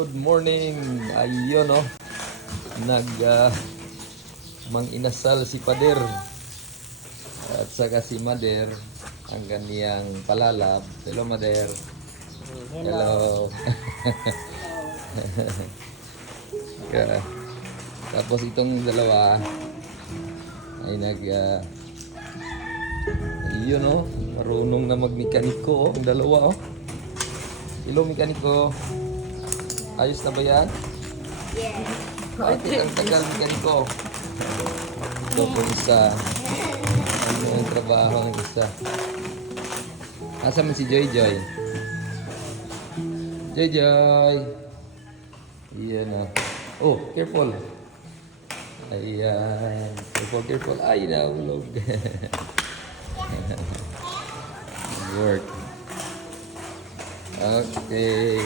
Good morning. Ayun no. Nag mang-inasal si Pader at saka si Mader ang kaniyang palalab. Hello Mader. Hello. Yeah. Tapos itong dalawa ay ayun no, marunong na magmekaniko ang dalawa oh. Hello mekaniko. Ayos na ba yan? Bakit ang tagal mekaniko? Ito po isa. Ano yung trabaho ng isa? Asa man si Joy Joy? Joy Joy! Iyan na. Oh, careful! Ayan. Careful, careful. Ay, nahulog. Work. Okay.